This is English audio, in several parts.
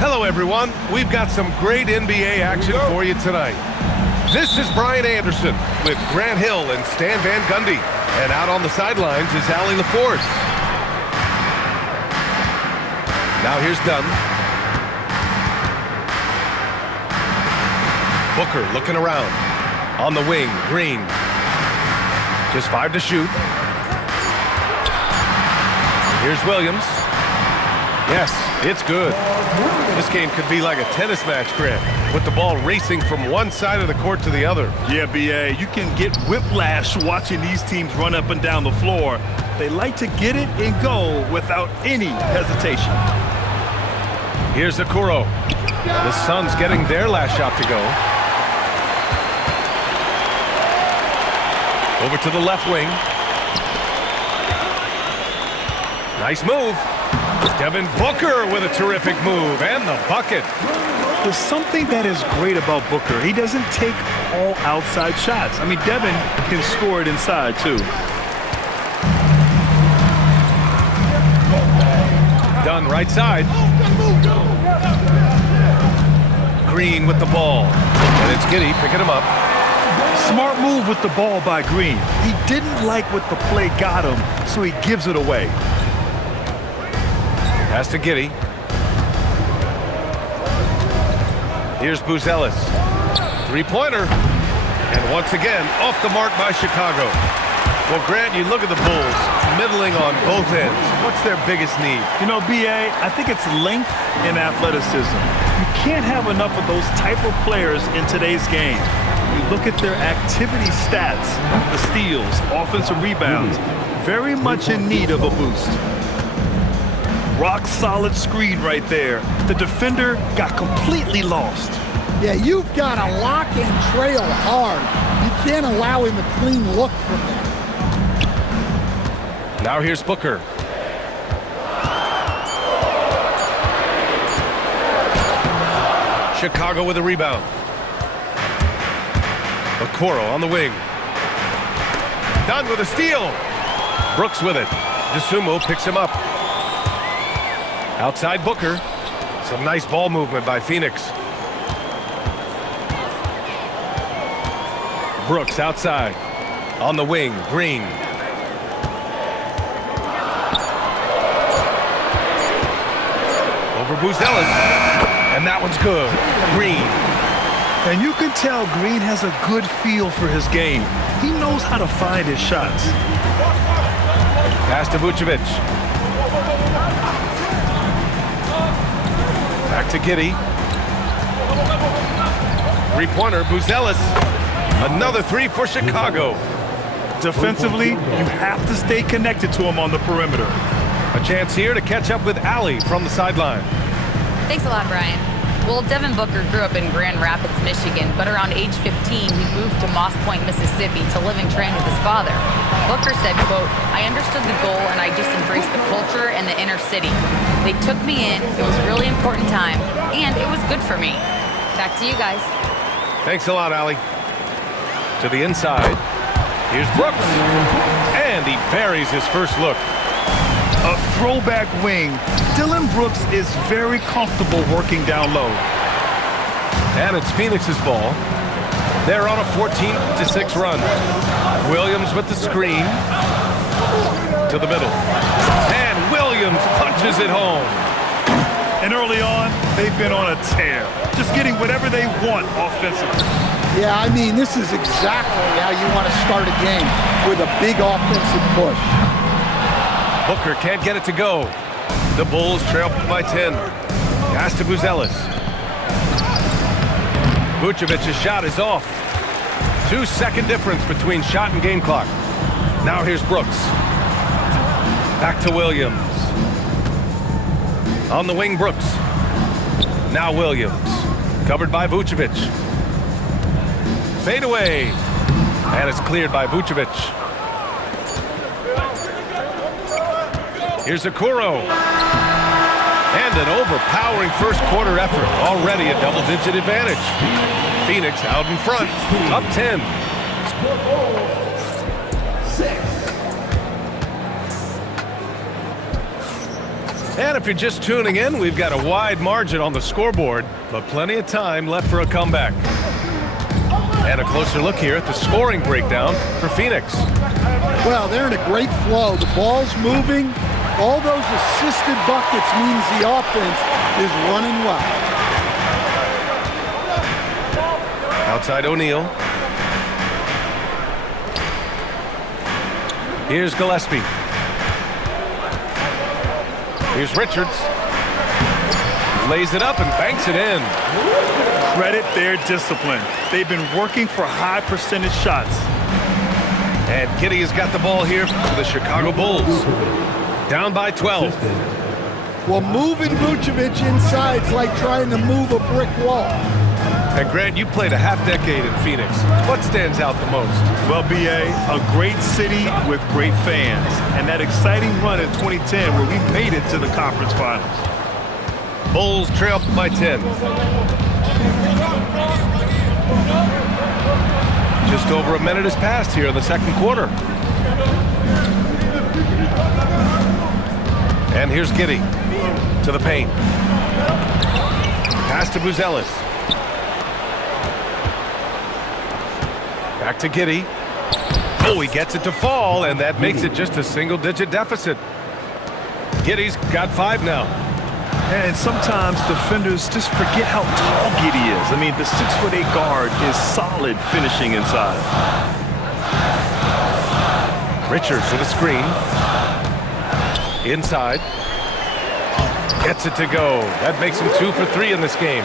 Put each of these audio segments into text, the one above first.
Hello, everyone. We've got some great NBA action for you tonight. This is Brian Anderson with Grant Hill and Stan Van Gundy. And out on the sidelines is Allie LaForce. Now here's Dunn. Booker looking around. On the wing, Green. Just 5 to shoot. Here's Williams. Yes, it's good. This game could be like a tennis match, Grant, with the ball racing from one side of the court to the other. Yeah, B.A., you can get whiplash watching these teams run up and down the floor. They like to get it and go without any hesitation. Here's Okoro. The Suns getting their last shot to go. Over to the left wing. Nice move. Devin Booker with a terrific move and the bucket. There's something that is great about Booker. He doesn't take all outside shots. I mean, Devin can score it inside, too. Dunn right side. Green with the ball. And it's Giddey picking him up. Smart move with the ball by Green. He didn't like what the play got him, so he gives it away. Pass to Giddey. Here's Buzelis. Three-pointer. And once again, off the mark by Chicago. Well, Grant, you look at the Bulls, middling on both ends. What's their biggest need? You know, B.A., I think it's length and athleticism. You can't have enough of those type of players in today's game. You look at their activity stats, the steals, offensive rebounds, very much in need of a boost. Rock solid screen right there. The defender got completely lost. Yeah, you've got to lock and trail hard. You can't allow him a clean look from that. Now here's Booker. Chicago with a rebound. Okoro on the wing. Dunn with a steal. Brooks with it. DeSumo picks him up. Outside Booker. Some nice ball movement by Phoenix. Brooks outside. On the wing, Green. Over Buzelis. And that one's good. Green. And you can tell Green has a good feel for his game. He knows how to find his shots. Pass to Vucevic. Back to Giddey. Three-pointer, Buzelis. Another three for Chicago. Defensively, you have to stay connected to him on the perimeter. A chance here to catch up with Allie from the sideline. Thanks a lot, Brian. Well, Devin Booker grew up in Grand Rapids, Michigan, but around age 15, he moved to Moss Point, Mississippi to live and train with his father. Booker said, quote, "I understood the goal and I just embraced the culture and the inner city. They took me in, it was a really important time, and it was good for me." Back to you guys. Thanks a lot, Allie. To the inside. Here's Brooks. And he buries his first look. A throwback wing. Dillon Brooks is very comfortable working down low. And it's Phoenix's ball. They're on a 14-6 run. Williams with the screen. To the middle. And Williams punches it home. And early on, they've been on a tear. Just getting whatever they want offensively. Yeah, I mean, this is exactly how you want to start a game, with a big offensive push. Booker can't get it to go. The Bulls trail by 10. Pass to Buzelis. Vucevic's shot is off. 2-second difference between shot and game clock. Now here's Brooks. Back to Williams. On the wing, Brooks. Now Williams. Covered by Vucevic. Fade away. And it's cleared by Vucevic. Here's Okoro. And an overpowering first quarter effort. Already a double-digit advantage. Phoenix out in front. Up 10. And if you're just tuning in, we've got a wide margin on the scoreboard, but plenty of time left for a comeback. And a closer look here at the scoring breakdown for Phoenix. Well, they're in a great flow. The ball's moving. All those assisted buckets means the offense is running well. Outside O'Neal. Here's Gillespie. Here's Richards. Lays it up and banks it in. Credit their discipline. They've been working for high percentage shots. And Giddey has got the ball here for the Chicago Bulls. Down by 12. Well, moving Vucevic inside is like trying to move a brick wall. And Grant, you played a half decade in Phoenix. What stands out the most? Well, B.A., a great city with great fans. And that exciting run in 2010 where we made it to the conference finals. Bulls trail by 10. Just over a minute has passed here in the second quarter. And here's Giddey to the paint. Pass to Buzelis. Back to Giddey. Oh, he gets it to fall, and that makes it just a single-digit deficit. Giddey's got 5 now. And sometimes defenders just forget how tall Giddey is. I mean, the 6'8" guard is solid finishing inside. Richards with a screen. Inside. Gets it to go. That makes him 2 for 3 in this game.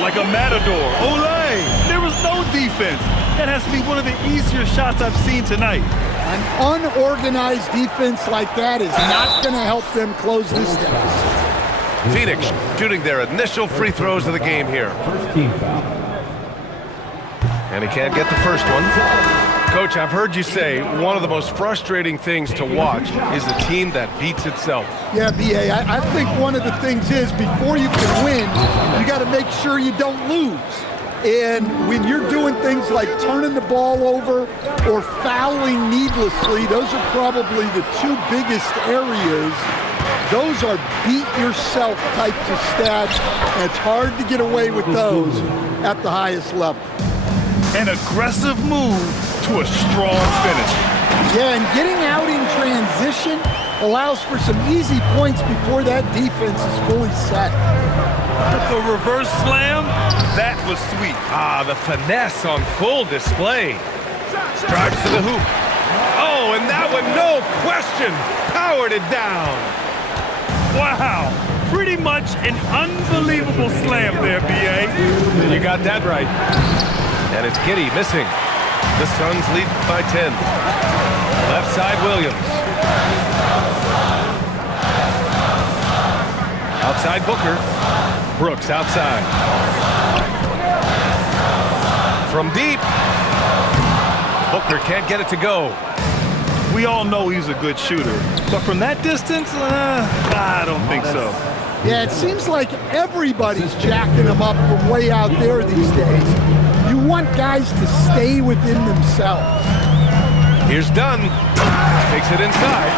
Like a matador. Olay! There was no defense. That has to be one of the easier shots I've seen tonight. An unorganized defense like that is not going to help them close this deficit. Phoenix shooting their initial free throws of the game here. And he can't get the first one. Coach, I've heard you say one of the most frustrating things to watch is a team that beats itself. Yeah, B.A., I think one of the things is before you can win, you got to make sure you don't lose. And when you're doing things like turning the ball over or fouling needlessly, those are probably the 2 biggest areas. Those are beat-yourself types of stats, and it's hard to get away with those at the highest level. An aggressive move to a strong finish. Yeah, and getting out in transition allows for some easy points before that defense is fully set. The reverse slam, that was sweet. Ah, the finesse on full display. Drives to the hoop. Oh, and that one, no question, powered it down. Wow, pretty much an unbelievable slam there, B.A. You got that right. And it's Giddey missing. The Suns lead by 10. Left side, Williams. Outside, Booker. Brooks outside. From deep. Booker can't get it to go. We all know he's a good shooter, but from that distance, I don't think so. Yeah, it seems like everybody's jacking him up from way out there these days. You want guys to stay within themselves. Here's Dunn. Takes it inside.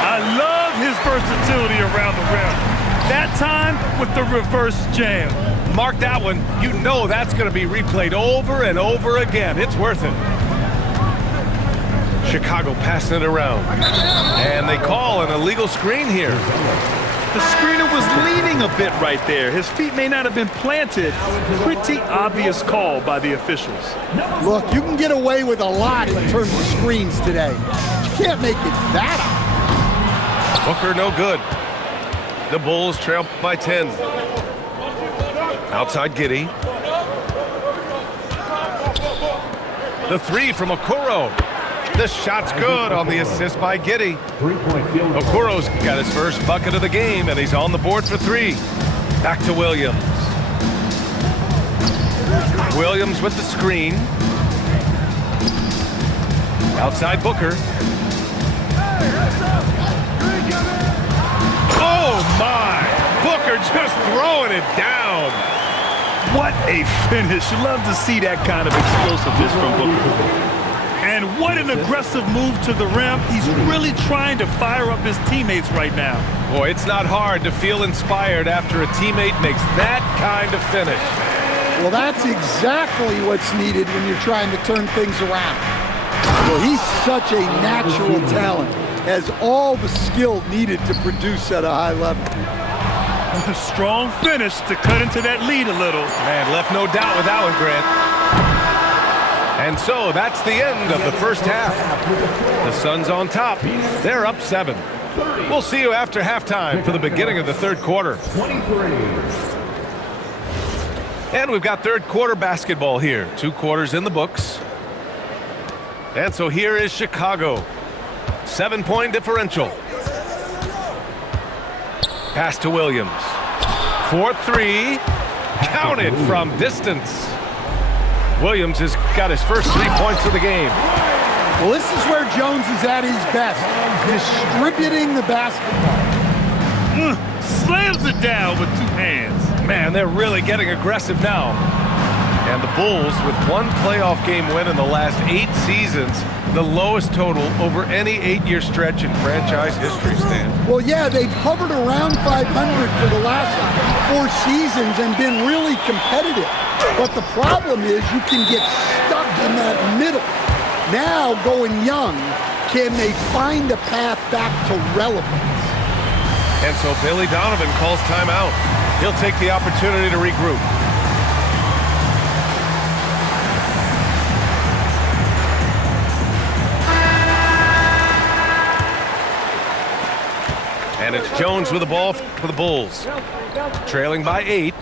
I love his versatility around the rim. That time with the reverse jam. Mark that one. You know that's going to be replayed over and over again. It's worth it. Chicago passing it around. And they call an illegal screen here. The screener was leaning a bit right there. His feet may not have been planted. Pretty obvious call by the officials. Look, you can get away with a lot in terms of screens today. You can't make it that obvious. Booker no good. The Bulls trail by 10. Outside Giddey. The 3 from Okoro. The shot's good on the assist by Giddey. Okoro's got his first bucket of the game, and he's on the board for 3. Back to Williams. Williams with the screen. Outside Booker. Oh, my! Booker just throwing it down. What a finish. Love to see that kind of explosiveness from Booker. And what an aggressive move to the rim. He's really trying to fire up his teammates right now. Boy, it's not hard to feel inspired after a teammate makes that kind of finish. Well, that's exactly what's needed when you're trying to turn things around. Well, he's such a natural talent, has all the skill needed to produce at a high level. A strong finish to cut into that lead a little. Man, left no doubt with that one, Grant. And so that's the end of the first half. The Suns on top. They're up 7. We'll see you after halftime for the beginning of the third quarter. And we've got third quarter basketball here. 2 quarters in the books. And so here is Chicago. 7-point differential. Pass to Williams. 4-3. Counted from distance. Williams has got his first 3 points of the game. Well, this is where Jones is at his best, distributing the basketball. Slams it down with 2 hands. Man, they're really getting aggressive now. And the Bulls, with 1 playoff game win in the last 8 seasons, the lowest total over any 8-year stretch in franchise history, Stan. Well, yeah, they've hovered around 500 for the last 4 seasons and been really competitive. But the problem is you can get stuck in that middle. Now, going young, can they find a path back to relevance? And so Billy Donovan calls timeout. He'll take the opportunity to regroup. And it's Jones with the ball for the Bulls. Trailing by 8.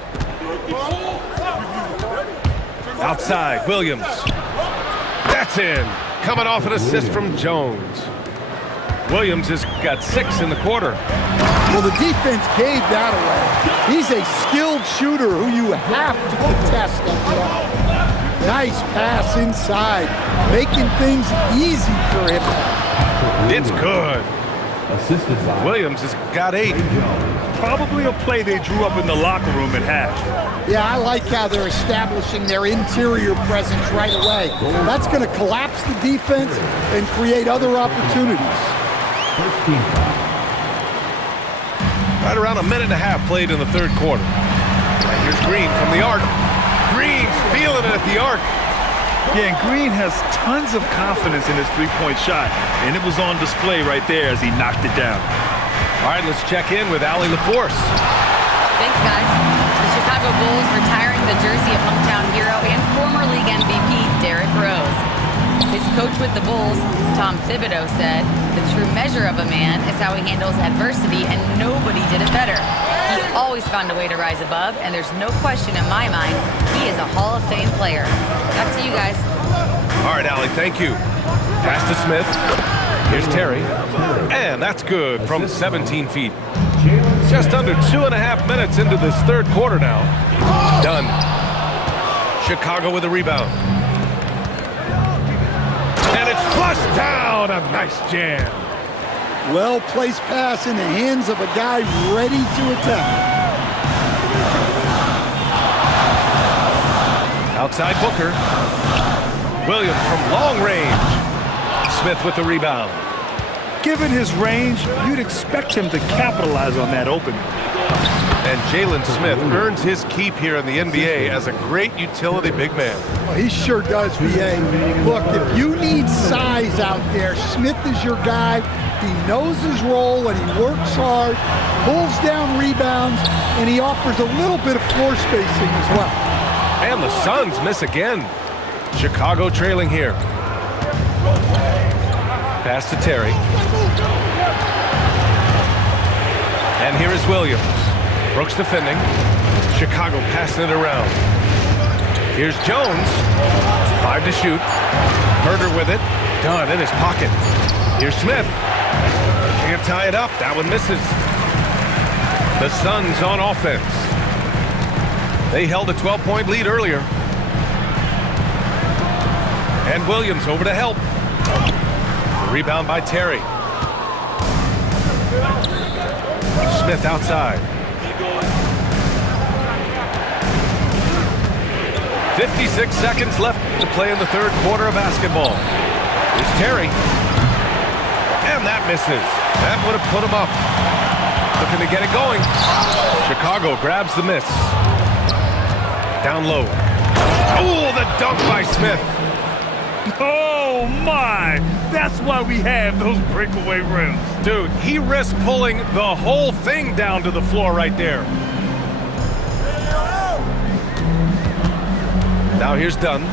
Outside, Williams. That's in. Coming off an assist from Jones. Williams has got 6 in the quarter. Well, the defense gave that away. He's a skilled shooter who you have to contest at the arc. Nice pass inside, making things easy for him. It's good. Williams has got 8. Probably a play they drew up in the locker room at half. Yeah, I like how they're establishing their interior presence right away. That's going to collapse the defense and create other opportunities. Right around a minute and a half played in the third quarter. And here's Green from the arc. Green's feeling it at the arc. Yeah, and Green has tons of confidence in his three-point shot, and it was on display right there as he knocked it down. All right, let's check in with Allie LaForce. Thanks, guys. The Chicago Bulls retiring the jersey of hometown hero and former league MVP Derrick Rose. His coach with the Bulls, Tom Thibodeau, said, "The true measure of a man is how he handles adversity, and nobody did it better. He always found a way to rise above, and there's no question in my mind he is a Hall of Fame player." Back to you guys. All right, Allie, thank you. Pass to Smith. Here's Terry. And that's good from 17 feet. Just under 2.5 minutes into this third quarter now. Done. Chicago with a rebound. And it's flushed down. A nice jam. Well-placed pass in the hands of a guy ready to attack. Outside Booker. Williams from long range. Smith with the rebound. Given his range, you'd expect him to capitalize on that opening. And Jalen Smith earns his keep here in the NBA as a great utility big man. Well, he sure does, B.A. Look, if you need size out there, Smith is your guy. He knows his role and he works hard, pulls down rebounds, and he offers a little bit of floor spacing as well. And the Suns miss again. Chicago trailing here. Pass to Terry. And here is Williams. Brooks defending. Chicago passing it around. Here's Jones. 5 to shoot. Herder with it. Done in his pocket. Here's Smith. Can't tie it up. That one misses. The Suns on offense. They held a 12-point lead earlier. And Williams over to help. The rebound by Terry. Smith outside. 56 seconds left to play in the third quarter of basketball. Here's Terry. And that misses. That would have put him up. Looking to get it going. Chicago grabs the miss. Down low. Oh, the dunk by Smith. Oh, my. That's why we have those breakaway rims. Dude, he risked pulling the whole thing down to the floor right there. Now here's Dunn.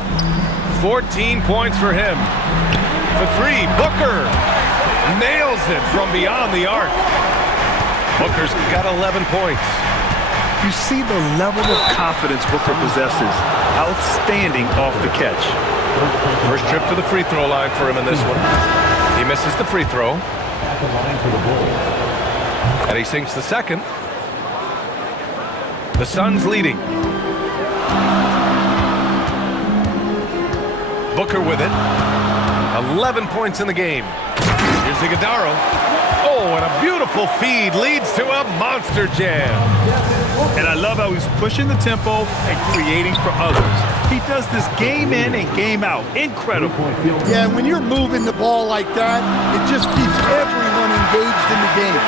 14 points for him. For three, Booker nails it from beyond the arc. Booker's got 11 points. You see the level of confidence Booker possesses. Outstanding off the catch. First trip to the free throw line for him in this one. He misses the free throw. And he sinks the second. The Suns leading. Booker with it. 11 points in the game. Here's Iguodala. Oh, and a beautiful feed leads to a monster jam. And I love how he's pushing the tempo and creating for others. He does this game in and game out. Incredible. Yeah, when you're moving the ball like that, it just keeps everyone engaged in the game.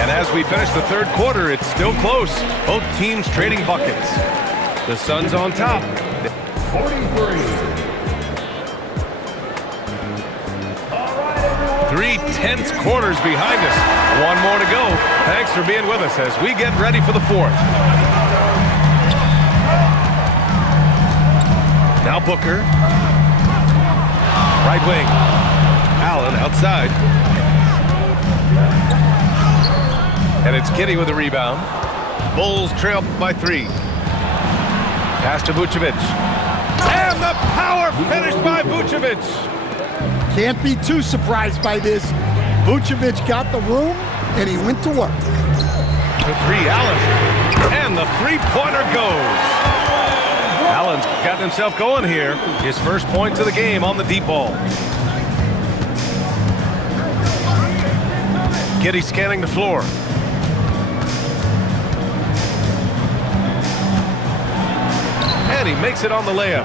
And as we finish the third quarter, it's still close. Both teams trading buckets. The Suns on top. 43. 3 tense quarters behind us. One more to go. Thanks for being with us as we get ready for the fourth. Now Booker. Right wing. Allen outside. And it's Giddey with the rebound. Bulls trail by 3. Pass to Vucevic. And the power finish by Vucevic. Can't be too surprised by this. Vucevic got the room, and he went to work. For 3, Allen. And the three-pointer goes. Allen's gotten himself going here. His first points of the game on the deep ball. Giddey scanning the floor. And he makes it on the layup.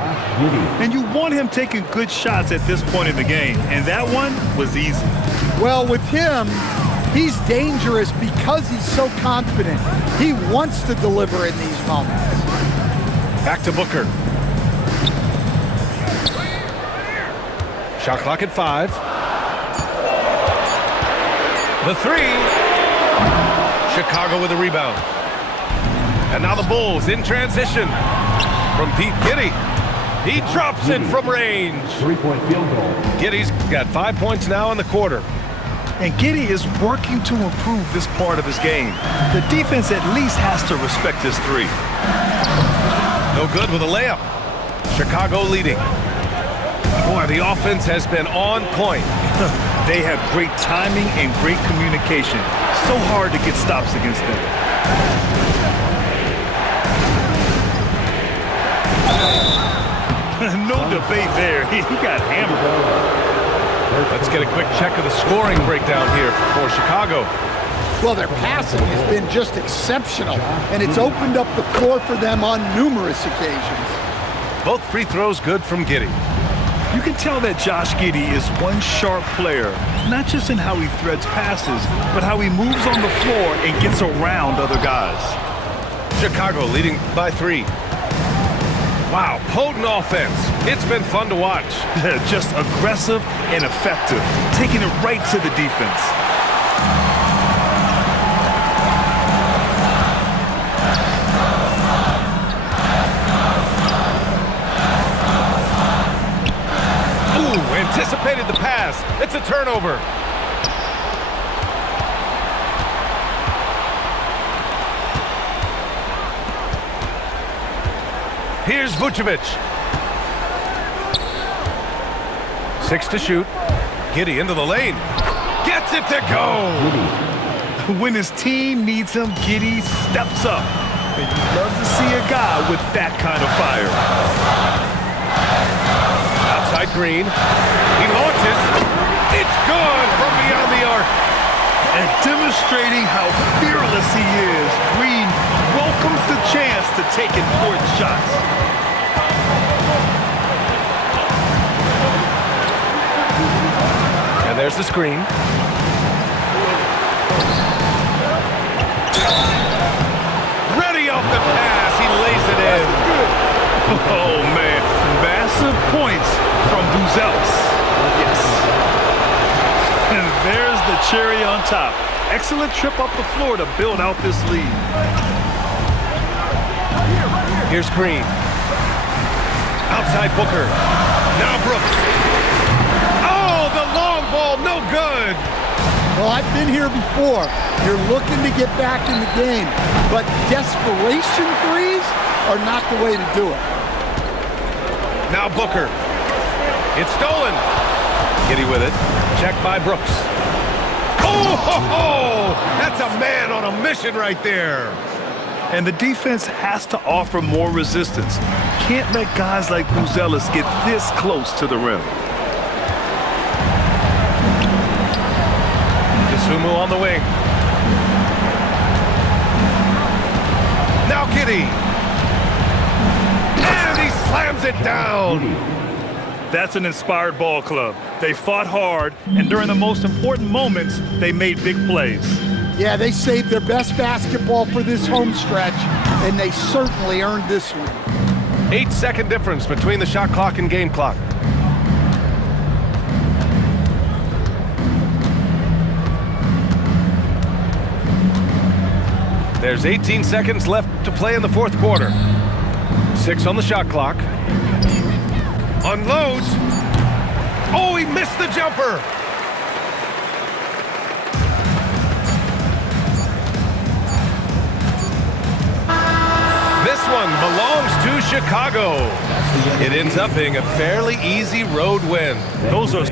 And you want him taking good shots at this point in the game. And that one was easy. Well, with him, he's dangerous because he's so confident. He wants to deliver in these moments. Back to Booker. Shot clock at 5. The 3. Chicago with a rebound. And now the Bulls in transition. From Pete Giddey. He drops it from range. 3-point field goal. Giddey's got 5 points now in the quarter. And Giddey is working to improve this part of his game. The defense at least has to respect his 3. No good with a layup. Chicago leading. Boy, the offense has been on point. They have great timing and great communication. So hard to get stops against them. No debate there. He got hammered. Let's get a quick check of the scoring breakdown here for Chicago. Well, their passing has been just exceptional, and it's opened up the floor for them on numerous occasions. Both free throws good from Giddey. You can tell that Josh Giddey is one sharp player, not just in how he threads passes, but how he moves on the floor and gets around other guys. Chicago leading by 3. Wow, potent offense. It's been fun to watch. Just aggressive and effective, taking it right to the defense. Ooh, anticipated the pass. It's a turnover. Here's Vucevic. 6 to shoot. Giddey into the lane. Gets it to go. When his team needs him, Giddey steps up. And you love to see a guy with that kind of fire. Outside Green. He launches. It's good from beyond the arc. And demonstrating how fearless he is, Green welcomes the chance to take important shots. And there's the screen. Ready off the pass. He lays it in. Oh, man. Massive points from Buzelis. Yes. And there's the cherry on top. Excellent trip up the floor to build out this lead. Here's Green. Outside Booker. Now Brooks. Oh, the long ball, no good. Well, I've been here before. You're looking to get back in the game, but desperation threes are not the way to do it. Now Booker. It's stolen. Giddy with it. Checked by Brooks. Oh, that's a man on a mission right there. And the defense has to offer more resistance. Can't let guys like Buzelis get this close to the rim. Sumu on the wing. Now Giddy. And he slams it down. That's an inspired ball club. They fought hard, and during the most important moments, they made big plays. Yeah, they saved their best basketball for this home stretch, and they certainly earned this one. 8-second difference between the shot clock and game clock. There's 18 seconds left to play in the fourth quarter. 6 on the shot clock. Unloads. Oh, he missed the jumper. This one belongs to Chicago. It ends up being a fairly easy road win. Those are